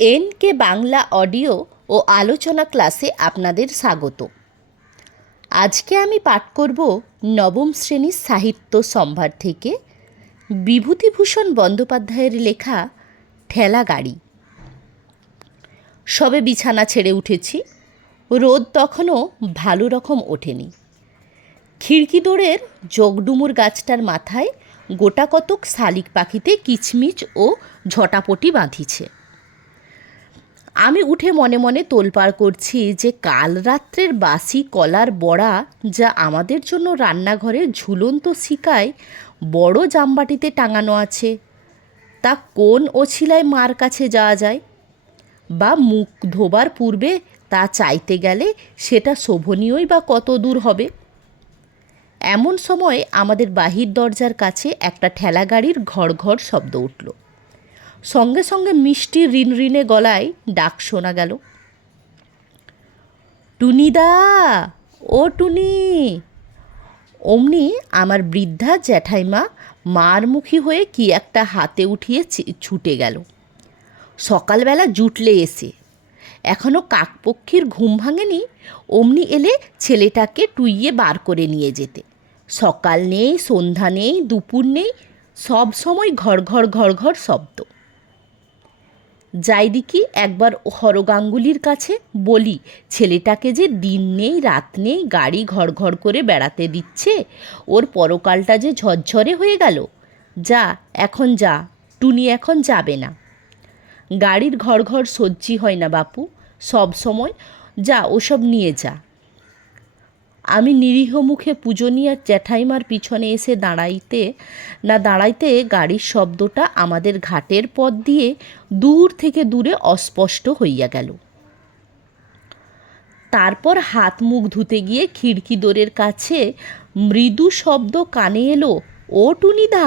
N K Bangla audio ও আলোচনা ক্লাসে আপনাদের স্বাগত। আজকে আমি পাঠ করব নবম শ্রেণির সাহিত্য সম্ভার থেকে বিভূতিভূষণ বন্দ্যোপাধ্যায়ের লেখা ঠেলা গাড়ি সবে বিছানা ছেড়ে উঠেছি, রোদ তখনও ভালো রকম ওঠেনি। খিড়কি দোড়ের জগডুমুর গাছটার মাথায় গোটা কতক শালিক পাখিতে কিচমিচ ও ঝটাপটি বাঁধিছে। আমি উঠে মনে মনে তোলপাড় করছি যে কাল রাত্রের বাসি কলার বড়া যা আমাদের জন্য রান্নাঘরে ঝুলন্ত শিকায় বড় জামবাটিতে টাঙানো আছে। তা কোন ওছিলায় মার কাছে যাওয়া যায়? বা মুখ ধোবার পূর্বে তা চাইতে গেলে সেটা শোভনীয়ই বা কত দূর হবে? এমন সময় আমাদের বাহির দরজার কাছে একটা ঠেলা গাড়ির ঘর ঘর শব্দ উঠল। সঙ্গে সঙ্গে মিষ্টি ঋণে গলায় ডাক শোনা গেল। টুনিদা, ও টুনি। অমনি আমার বৃদ্ধা জ্যাঠাইমা মার মুখী হয়ে কি একটা হাতে উঠিয়ে ছুটে গেল। সকালবেলা জুটলে এসে। এখনও কাকপক্ষীর ঘুম ভাঙেনি, অমনি এলে ছেলেটাকে টুইয়ে বার করে নিয়ে যেতে। সকাল নেই, সন্ধ্যা নেই, দুপুর নেই, সব সময় ঘর ঘর ঘর ঘর শব্দ। যাই একবার হর হরগাঙ্গুলির কাছে বলি, ছেলেটাকে যে দিন নেই, রাত নেই, গাড়ি ঘর ঘর করে বেড়াতে দিচ্ছে, ওর পরকালটা যে ঝরঝরে হয়ে গেল। যা, এখন যা, টুনি এখন যাবে না। গাড়ির ঘর ঘর সহ্যি হয় না বাপু, সব সময় যা, ওসব নিয়ে যা। আমি নিরীহ মুখে পূজনীয়া জ্যাঠাইমার পিছনে এসে দাঁড়াইতে, না দাঁড়াইতে গাড়ির শব্দটা আমাদের ঘাটের পথ দিয়ে দূর থেকে দূরে অস্পষ্ট হইয়া গেল। তারপর হাত মুখ ধুতে গিয়ে খিড়কি দোরের কাছে মৃদু শব্দ কানে এলো, ও টুনিদা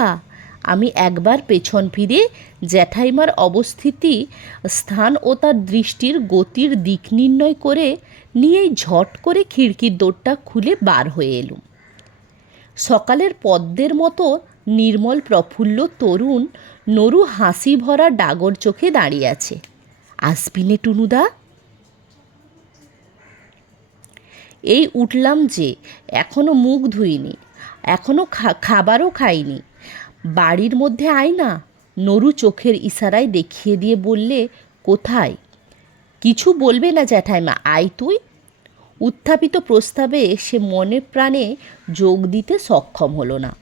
আমি একবার পেছন ফিরে জ্যাঠাইমার অবস্থিতি, স্থান ও তার দৃষ্টির গতির দিক নির্ণয় করে নিয়েই ঝট করে খিড়কির দোরটা খুলে বার হয়ে এলুম। সকালের পদ্মের মতো নির্মল প্রফুল্ল তরুণ নরু হাসি ভরা ডাগর চোখে দাঁড়িয়ে আছে। আসবি নে টুনুদা? এই উঠলাম যে, এখনও মুখ ধুইনি, এখনও খা- খাবারও খাইনি। বাড়ির মধ্যে আয় না। নরু চোখের ইশারায় দেখিয়ে দিয়ে বললে, কোথায়? কিছু বলবে না জ্যাঠাইমা, আয় তুই। উত্থাপিত প্রস্তাবে সে মনে প্রাণে যোগ দিতে সক্ষম হলো না।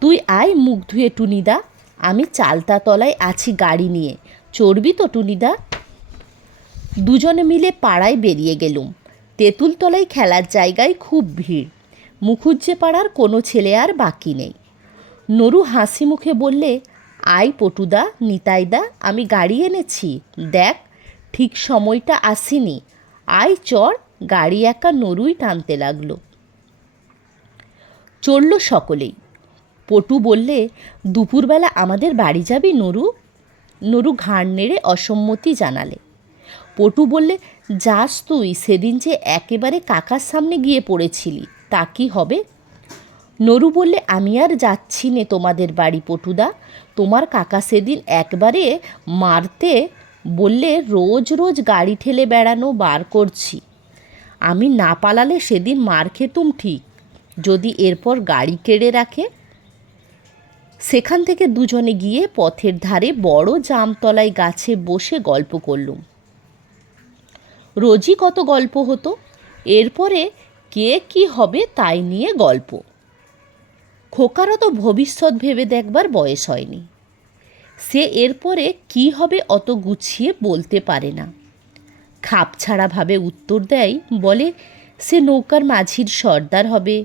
তুই আয় মুখ ধুয়ে টুনিদা, আমি চালতা তলায় আছি গাড়ি নিয়ে। চড়বি তো টুনিদা? দুজনে মিলে পাড়ায় বেরিয়ে গেলুম। তেঁতুলতলায় খেলার জায়গায় খুব ভিড়। মুখুজ্জে পাড়ার কোনো ছেলে আর বাকি নেই। নরু হাসি মুখে বললে আই পটুদা, নিতাইদা, আমি গাড়ি এনেছি। দেখ, ঠিক সময়টা আসিনি। আই চর, গাড়ি একা নরুই টানতে লাগল। চলল সকলেই। পটু বললে, দুপুরবেলা আমাদের বাড়ি যাবি নরু? নরু ঘাড় নেড়ে অসম্মতি জানালে। পটু বললে, যাস তুই, সেদিন যে একেবারে কাকার সামনে গিয়ে পড়েছিলি, তা কি হবে? নরু বললে, আমি আর যাচ্ছি নে তোমাদের বাড়ি পটুদা। তোমার কাকা সেদিন একবারে মারতে বললে, রোজ রোজ গাড়ি ঠেলে বেড়ানো, বার করছি। আমি না পালালে সেদিন মার খেতুম ঠিক। যদি এরপর গাড়ি কেড়ে রাখে? সেখান থেকে দুজনে গিয়ে পথের ধারে বড় জামতলায় গাছে বসে গল্প করলুম। রোজই কত গল্প হতো। এরপরে কে কি হবে তাই নিয়ে গল্প। খোকারও তো ভবিষ্যৎ ভেবে দেখবার বয়স হয়নি। সে এরপরে কি হবে অত গুছিয়ে বলতে পারে না। খাপ ছাড়াভাবে উত্তর দেয়, বলে, সে নৌকার মাঝির সর্দার হবে,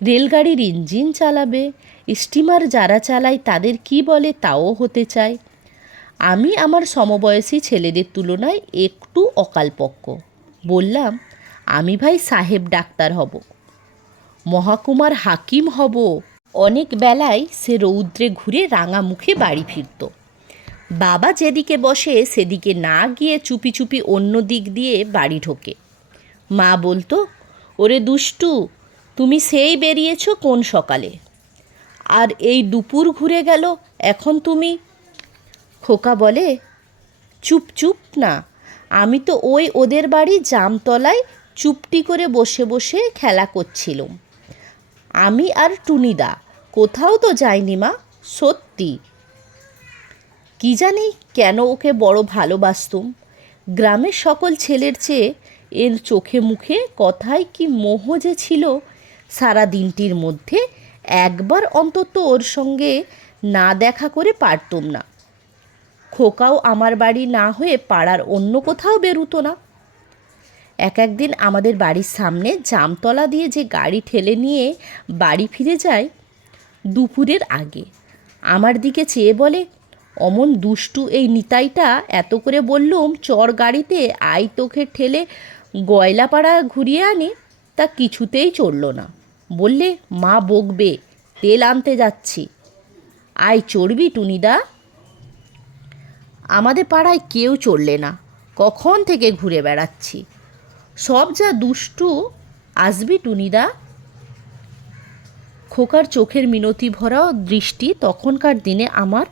রেলগাড়ির ইঞ্জিন চালাবে, স্টিমার যারা চালায় তাদের কি বলে তাও হতে চায়। আমি আমার সমবয়সী ছেলেদের তুলনায় একটু অকালপক্ক। বললাম, আমি ভাই সাহেব ডাক্তার হব, মহাকুমার হাকিম হব অনেক বেলায় সে রৌদ্রে ঘুরে রাঙা মুখে বাড়ি ফিরত। বাবা যেদিকে বসে, সেদিকে না গিয়ে চুপি চুপি অন্য দিক দিয়ে বাড়ি ঢোকে। মা বলতো, ওরে দুষ্টু, তুমি সেই বেরিয়েছো কোন সকালে? আর এই দুপুর ঘুরে গেল, এখন তুমি? খোকা বলে, চুপ চুপ না, আমি তো ওই ওদের বাড়ি জামতলায় চুপটি করে বসে বসে খেলা করছিলাম। আমি আর টুনিদা। কোথাও তো যাইনি মা, সত্যি। কি জানি কেন ওকে বড় ভালোবাসতুম। গ্রামের সকল ছেলের চেয়ে এর চোখে মুখে কথায় কি মোহ যে ছিল, সারা দিনটির মধ্যে একবার অন্তত ওর সঙ্গে না দেখা করে পারতুম না। খোকাও আমার বাড়ি না হয়ে পাড়ার অন্য কোথাও বেরুতো না। এক একদিন আমাদের বাড়ির সামনে জামতলা দিয়ে যে গাড়ি ঠেলে নিয়ে বাড়ি ফিরে যায় দুপুরের আগে। আমার দিকে চেয়ে বলে, অমন দুষ্টু এই নিতাইটা এত করে বললুম, চর গাড়িতে আই তোকে ঠেলে গয়লাপাড়া ঘুরিয়ে আনি, তা কিছুতেই চলল না। বললে, মা বকবে, তেল আনতে যাচ্ছি। আয় চড়বি টুনিদা। আমাদের পাড়ায় কেউ চললে না, কখন থেকে ঘুরে বেড়াচ্ছি? সব যা দুষ্টু আসবি টুনিদা। খোকার চোখের মিনতি ভরা দৃষ্টি তখনকার দিনে আমার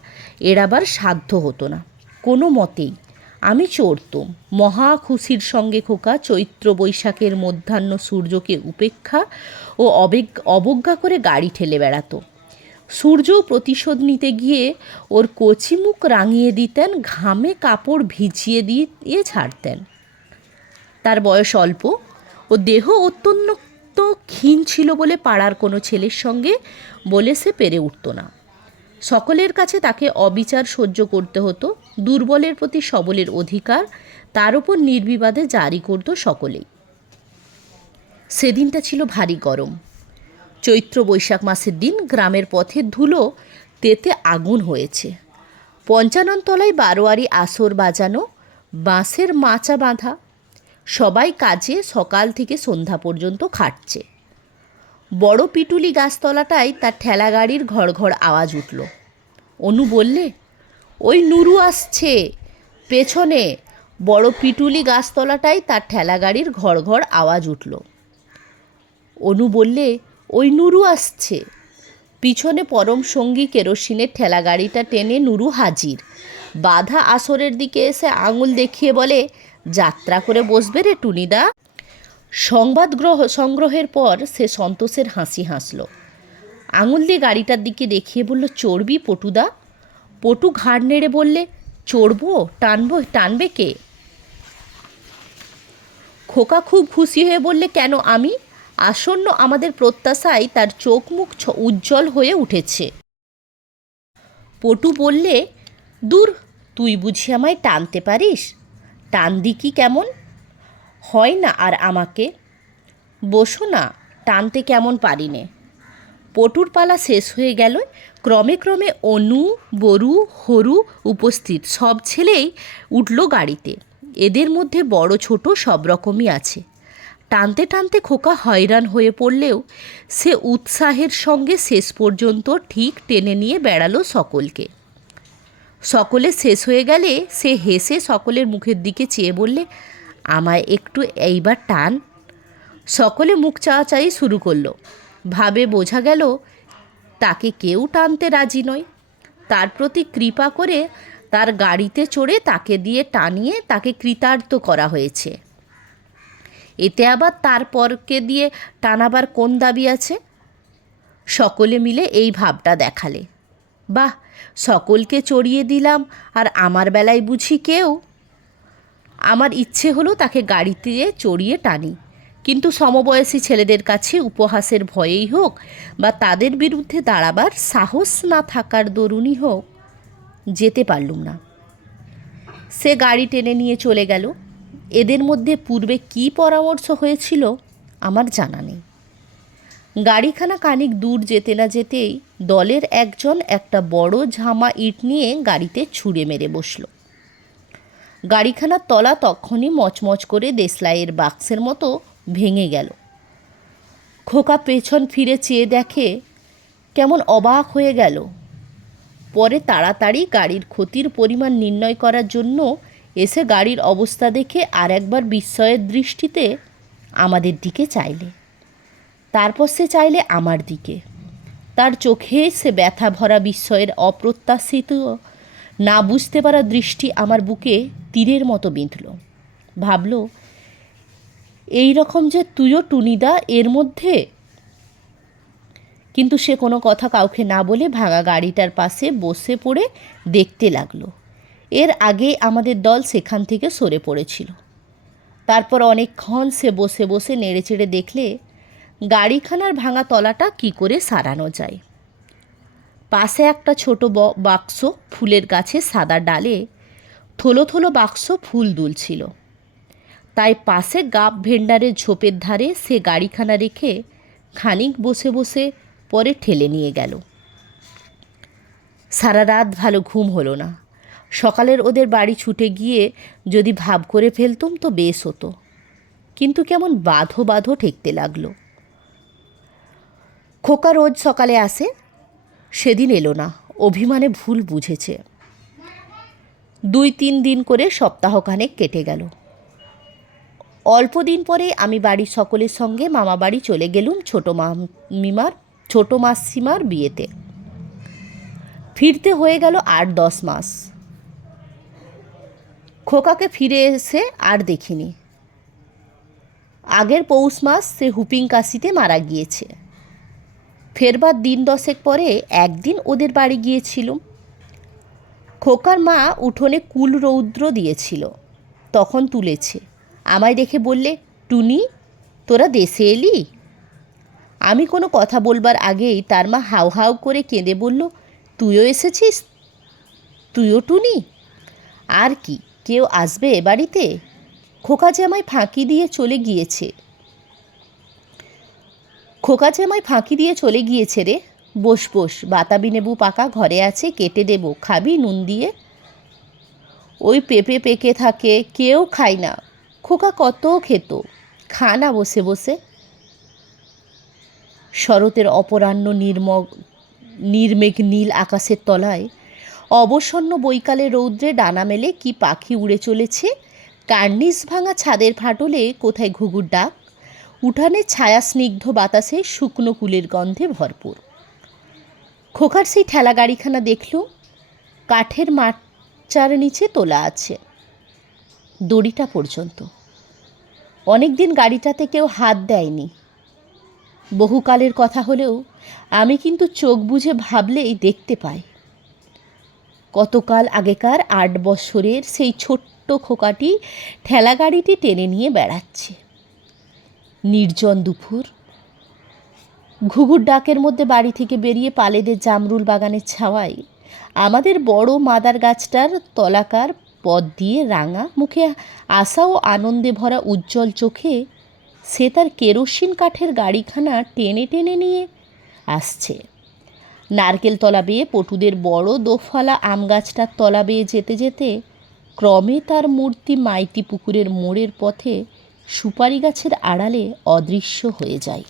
এড়াবার সাধ্য হতো না। কোনো মতেই আমি চড়তুম মহা খুশির সঙ্গে খোকা চৈত্র বৈশাখের মধ্যাহ্ন সূর্যকে উপেক্ষা ও অবজ্ঞা করে গাড়ি ঠেলে বেড়াতো। সূর্যও প্রতিশোধ নিতে গিয়ে ওর কচি মুখ রাঙিয়ে দিতেন, ঘামে কাপড় ভিজিয়ে দিয়ে ছাড়তেন। তার বয়স অল্প। ও দেহ অত্যন্ত ক্ষীণ ছিল বলে পাড়ার কোনো ছেলের সঙ্গে বলে সে পেরে উঠত না। সকলের কাছে তাকে অবিচার সহ্য করতে হতো, দুর্বলের প্রতি সবলের অধিকার, তার উপর নির্বিবাদে জারি করত সকলেই। সেদিনটা ছিল ভারী গরম। চৈত্র বৈশাখ মাসের দিন গ্রামের পথে ধুলো তেতে আগুন হয়েছে। পঞ্চানন তলায় বারোয়ারি আসর বাজানো বাঁশের মাচা বাঁধা সবাই কাজে সকাল থেকে সন্ধ্যা পর্যন্ত খাটছে। বড় পিটুলি গাছতলাটায় তার ঠেলা গাড়ির ঘর ঘর আওয়াজ উঠল। অনু বললে, ওই নুরু আসছে। পেছনে বড় পিটুলি গাছতলাটায় তার ঠেলা গাড়ির ঘর ঘর আওয়াজ উঠল। অনু বললে, ওই নুরু আসছে। পিছনে পরম সঙ্গী কেরোসিনের ঠেলা গাড়িটা টেনে নুরু হাজির। বাধা আসরের দিকে এসে আঙুল দেখিয়ে বলে যাত্রা করে বসবে রে টুনিদা। সংবাদ গ্রহ সংগ্রহের পর সে সন্তোষের হাসি হাসল। আঙুল দিয়ে গাড়িটার দিকে দেখিয়ে বলল, চড়বি পটুদা? পটু ঘাড় নেড়ে বললে, চড়বো? টানবো? টানবে কে? খোকা খুব খুশি হয়ে বললে, কেন আমি? আসন্ন আমাদের প্রত্যাশায় তার চোখ মুখ উজ্জ্বল হয়ে উঠেছে। পটু বললে, দূর, তুই বুঝি আমায় টানতে পারিস? টান দিকি কেমন? হয় না আর আমাকে? বসো না, টানতে কেমন পারি নে পটুর পালা শেষ হয়ে গেল, ক্রমে ক্রমে অনু, বরু, হরু উপস্থিত, সব ছেলেই উঠল গাড়িতে। এদের মধ্যে বড় ছোট সব রকমই আছে। টানতে টানতে খোকা হয়রান হয়ে পড়লেও সে উৎসাহের সঙ্গে শেষ পর্যন্ত ঠিক টেনে নিয়ে বেড়ালো সকলকে। সকলে শেষ হয়ে গেলে সে হেসে সকলের মুখের দিকে চেয়ে বললে, আমায় একটু এইবার টান। সকলে মুখ চাওয়াচাই শুরু করল। ভাবে বোঝা গেল, তাকে কেউ টানতে রাজি নয়। তার প্রতি কৃপা করে তার গাড়িতে চড়ে তাকে দিয়ে টানিয়ে তাকে কৃতার্থ করা হয়েছে। এতে আবার তারপরকে দিয়ে টানাবার কোন দাবি আছে? সকলে মিলে এই ভাবটা দেখালে। বাহ! সকলকে চড়িয়ে দিলাম, আর আমার বেলায় বুঝি কেউ? আমার ইচ্ছে হলো তাকে গাড়িতে চড়িয়ে টানি। কিন্তু সমবয়সী ছেলেদের কাছে উপহাসের ভয়েই হোক বা তাদের বিরুদ্ধে দাঁড়াবার সাহস না থাকার দরুনই হোক, যেতে পারলুম না। সে গাড়ি টেনে নিয়ে চলে গেল। এদের মধ্যে পূর্বে কী পরামর্শ হয়েছিল আমার জানা নেই। গাড়িখানা খানিক দূর যেতে না যেতেই দলের একজন একটা বড় ঝামা ইট নিয়ে গাড়িতে ছুঁড়ে মেরে বসল। গাড়িখানার তলা তখনই মচমচ করে দেশলাইয়ের বাক্সের মতো ভেঙে গেল। খোকা পেছন ফিরে চেয়ে দেখে কেমন অবাক হয়ে গেল। পরে তাড়াতাড়ি গাড়ির ক্ষতির পরিমাণ নির্ণয় করার জন্য এসে গাড়ির অবস্থা দেখে আর একবার বিস্ময়ের দৃষ্টিতে আমাদের দিকে চাইলে। তারপর সে চাইলে আমার দিকে। তার চোখে সে ব্যথা ভরা বিস্ময়ের অপ্রত্যাশিত, না বুঝতে পারা দৃষ্টি আমার বুকে তীরের মতো বিঁধল। ভাবল, এই রকম যে তুইও টুনিদা, এর মধ্যে? কিন্তু সে কোনো কথা কাউকে না বলে ভাঙা গাড়িটার পাশে বসে পড়ে দেখতে লাগল। এর আগে আমাদের দল সেখান থেকে সরে পড়েছিল। তারপর অনেকক্ষণ সে বসে বসে নেড়েচেড়ে দেখলে গাড়িখানার ভাঙা তলাটা কি করে সারানো যায়? পাশে একটা ছোট বাক্স ফুলের গাছে সাদা ডালে থলো থলো বাক্স ফুল দুলছিল। তাই পাশে গাব ভেন্ডারের ঝোপের ধারে সে গাড়িখানা রেখে খানিক বসে বসে পরে ঠেলে নিয়ে গেল। সারা রাত ভালো ঘুম হলো না। সকালের ওদের বাড়ি ছুটে গিয়ে যদি ভাব করে ফেলতুম তো বেশ হতো। কিন্তু কেমন বাঁধো বাঁধো ঠেকতে লাগল। খোকা রোজ সকালে আসে, সেদিন এলো না। অভিমানে ভুল বুঝেছে। দুই তিন দিন করে সপ্তাহখানেক কেটে গেল। অল্প দিন পরে আমি বাড়ির সকলের সঙ্গে মামা বাড়ি চলে গেলুম ছোটো মামিমার, ছোটো মাসিমার বিয়েতে। ফিরতে হয়ে গেল আট দশ মাস। খোকাকে ফিরে এসে আর দেখিনি। আগের পৌষ মাস সে হুপিং কাশিতে মারা গিয়েছে। ফেরবার দিন দশেক পরে একদিন ওদের বাড়ি গিয়েছিলুম খোকার মা উঠোনে কুল রৌদ্র দিয়েছিল, তখন তুলেছে। আমায় দেখে বললে, টুনি, তোরা দেশে এলি? আমি কোনো কথা বলবার আগেই তার মা হাউ হাউ করে কেঁদে বলল, তুইও এসেছিস? তুইও টুনি? আর কি, কেউ আসবে এ বাড়িতে? খোকা যে আমায় ফাঁকি দিয়ে চলে গিয়েছে। খোকা আমায় ফাঁকি দিয়ে চলে গিয়েছে রে। বস বস, বাতাবি নেবু পাকা ঘরে আছে, কেটে দেব, খাবি নুন দিয়ে। ওই পেঁপে পেকে থাকে, কেউ খায় না। খোকা কত খেত, খা না বসে বসে। শরতের অপরাহ্ন নির্মগ, নির্মেঘ নীল আকাশের তলায়। অবসন্ন বৈকালে রৌদ্রে ডানা মেলে কি পাখি উড়ে চলেছে। কার্নিস ভাঙা ছাদের ফাটলে কোথায় ঘুঘুর ডাক? উঠানে ছায়া স্নিগ্ধ বাতাসে শুকনো কুলের গন্ধে ভরপুর। খোকার সেই ঠেলা গাড়িখানা দেখল কাঠের মাচার নিচে তোলা আছে, দড়িটা পর্যন্ত। অনেক দিন গাড়িটাতে কেউ হাত দেয়নি। বহুকালের কথা হলেও আমি কিন্তু চোখ বুঝে ভাবলেই দেখতে পাই। কতকাল আগেকার আট বছরের সেই ছোট্ট খোকাটি ঠেলা গাড়িটি টেনে নিয়ে বেড়াচ্ছে। নির্জন দুপুর। ঘুঘুর ডাকের মধ্যে বাড়ি থেকে বেরিয়ে পালেদের জামরুল বাগানের ছাওয়ায় আমাদের বড় মাদার গাছটার তলাকার পথ দিয়ে রাঙা মুখে আশা ও আনন্দে ভরা উজ্জ্বল চোখে সে তার কেরোসিন কাঠের গাড়িখানা টেনে টেনে নিয়ে আসছে। নারকেল তলা বেয়ে পটুদের বড় দোফালা আম গাছটার তলা বেয়ে যেতে যেতে ক্রমে তার মূর্তি মাইতি পুকুরের মোড়ের পথে সুপারি গাছের আড়ালে অদৃশ্য হয়ে যায়।